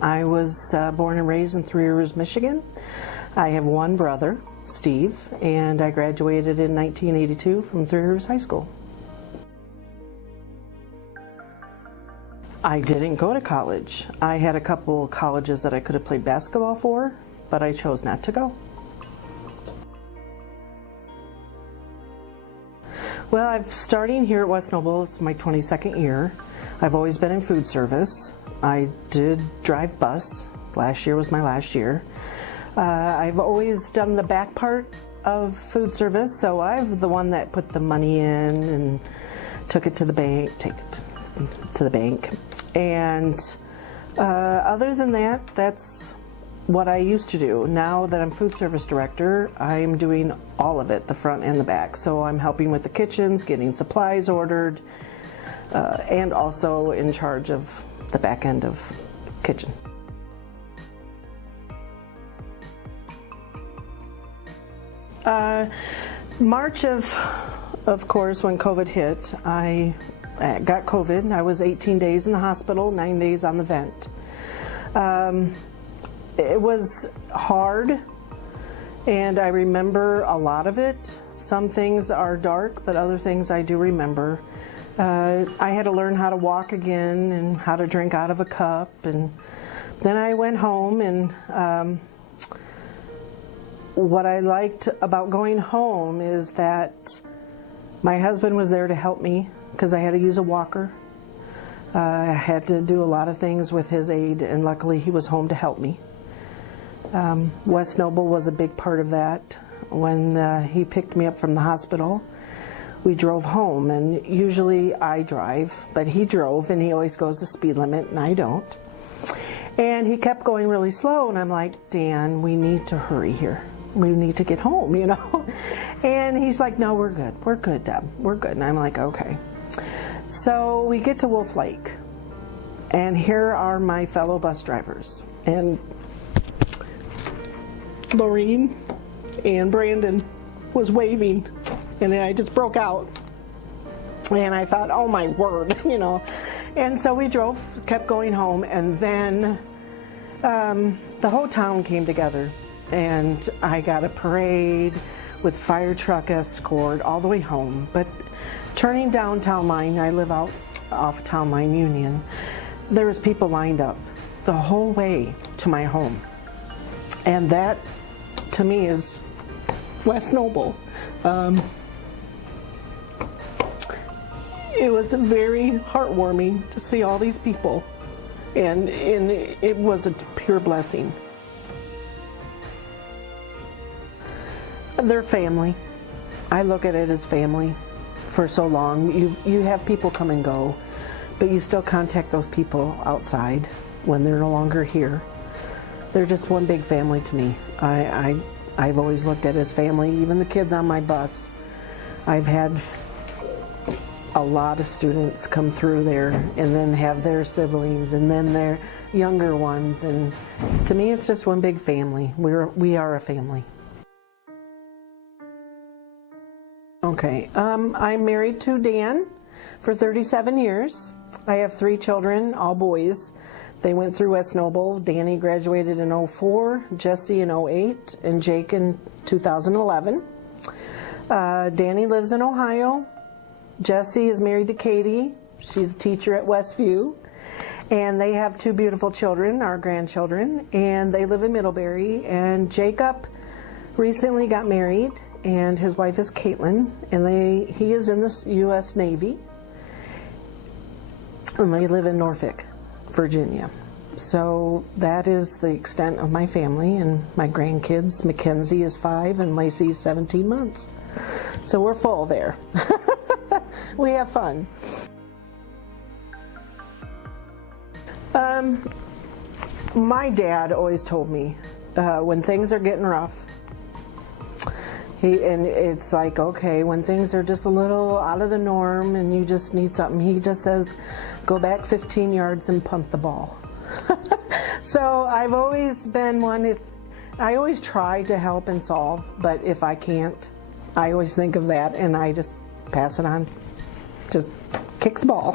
I was born and raised in Three Rivers, Michigan. I have one brother, Steve, and I graduated in 1982 from Three Rivers High School. I didn't go to college. I had a couple colleges that I could have played basketball for, but I chose not to go. Well, I'm starting here at West Noble. It's my 22nd year. I've always been in food service. I did drive bus. Last year was my last year. I've always done the back part of food service, so I'm the one that put the money in and took it to the bank, And other than that, that's what I used to do. Now that I'm food service director, I'm doing all of it, the front and the back. So I'm helping with the kitchens, getting supplies ordered, and also in charge of the back end of kitchen. March of course, when COVID hit, I got COVID. I was 18 days in the hospital, 9 days on the vent. It was hard, and I remember a lot of it. Some things are dark, but other things I do remember. I had to learn how to walk again and how to drink out of a cup, and then I went home, and what I liked about going home is that my husband was there to help me because I had to use a walker. I had to do a lot of things with his aid, and luckily he was home to help me. West Noble was a big part of that. When he picked me up from the hospital, we drove home, and usually I drive, but he drove, and he always goes the speed limit, and I don't. And he kept going really slow, and I'm like, Dan, we need to hurry here. We need to get home, you know? And he's like, no, we're good, Deb, we're good. And I'm like, okay. So we get to Wolf Lake, and here are my fellow bus drivers. And Lorene and Brandon was waving, and I just broke out. And I thought, oh my word, you know. And so we drove, kept going home, and then the whole town came together. And I got a parade with fire truck escort all the way home. But turning down Town Line, I live out off Town Line Union, there was people lined up the whole way to my home. And that, to me, is West Noble. It was very heartwarming to see all these people, and it was a pure blessing. They're family. I look at it as family for so long. You have people come and go, but you still contact those people outside when they're no longer here. They're just one big family to me. I've always looked at it as family. Even the kids on my bus, I've had a lot of students come through there and then have their siblings and then their younger ones, and to me it's just one big family. We are a family. Okay, I'm married to Dan for 37 years. I have 3 children, all boys. They went through West Noble. Danny graduated in '04, Jesse in '08, and Jake in 2011. Danny lives in Ohio. Jesse is married to Katie. She's a teacher at Westview. And they have 2 beautiful children, our grandchildren, and they live in Middlebury. And Jacob recently got married, and his wife is Caitlin, and he is in the U.S. Navy, and they live in Norfolk, Virginia. So that is the extent of my family and my grandkids. Mackenzie is 5 and Lacey is 17 months. So we're full there. We have fun. My dad always told me when things are getting rough, and it's like, okay, when things are just a little out of the norm and you just need something, he just says, go back 15 yards and punt the ball. So I've always been one, I always try to help and solve, but if I can't, I always think of that and I just pass it on, just kicks the ball.